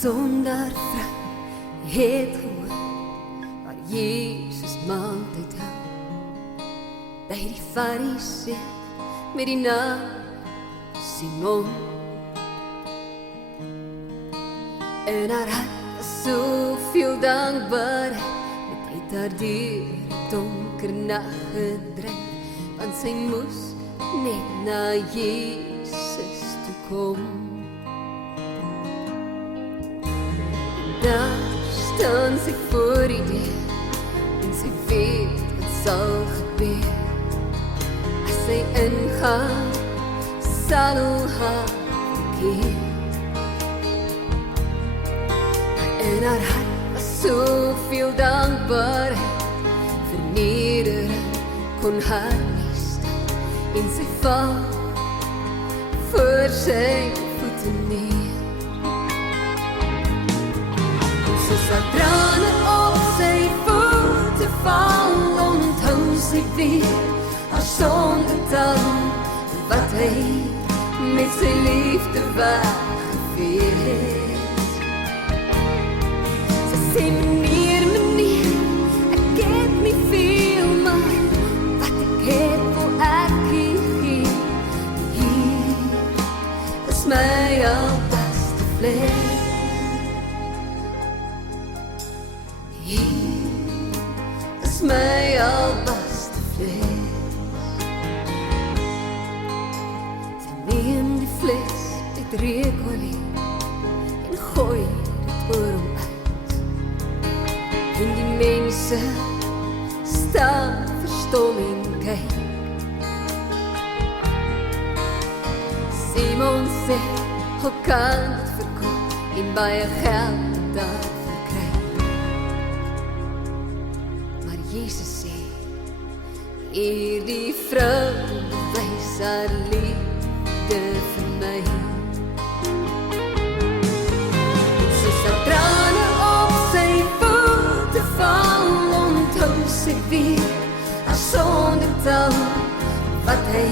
sonder vrou het gehoor waar Jesus maaltyd hou. By die Fariseë met die naam Simon. En haar hart was soveel dankbaarheid, het haar deur die donker nag gedryf, want sy moes net na Jesus toe kom. Daar staan sy voor die deur, en sy weet wat sal gebeur. As sy ingaan, sal haar verkeer. En haar hart was soveel dankbaarheid, vernedering kon haar nie staan, en sy val voor sy voete neer. Soos haar trane op sy voete val, onthou sy weer haar sondetal, wat hy met sy liefde weggevee het. Sy sê, meneer, ek het nie veel, maar wat ek het wil ek gee. Hier is my albaste vlees. Hier is my albaste vlees. Sy neem die vlees uit reukolie en gooi dit oor hom uit. En die mense staan verstom en kyk. Simon sê, hoe kan het verkoop en baie geld daarvoor kry? Maar Jesus sê, hierdie vrou bewys haar liefde vir my. En soos haar trane op sy voete val, onthou sy weer haar sondetal, wat hy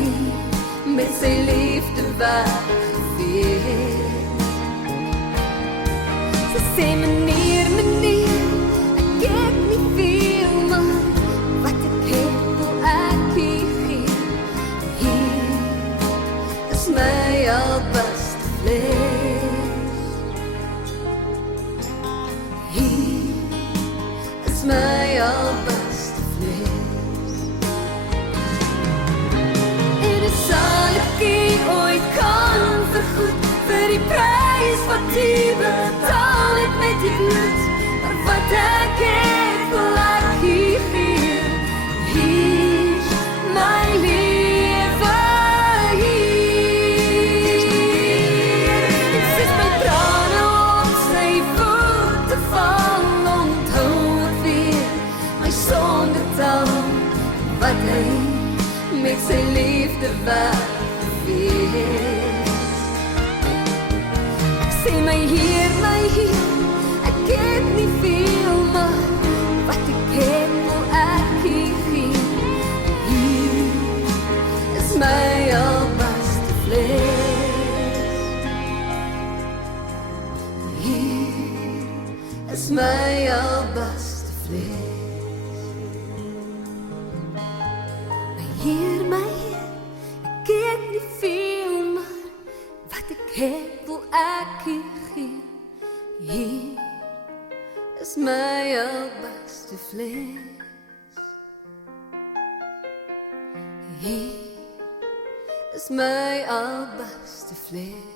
met sy liefde weggevee het. Sy sê, meneer, ek het nie veel, maar wat ek het wil ek gee. Hier is my albaste vlees. Hier is my albaste vlees. En dit sal ek ooit kan vergoed vir die prys wat jy betaal het met die bloed, maar wat ek het wil ek gee. Hier my lewe hier. En soos my trane op sy voete val, onthou ek weer my sondetal, wat hy met sy liefde weggevee het. Ek sê, my Heer, ek het nie veel, maar wat ek het wil ek gee. Hier is my albaste vlees. Hier is my albaste vlees. My Heer, ek het nie veel, maar wat ek het wil ek gee. Hier is my albaste vlees. Hier is my albaste vlees.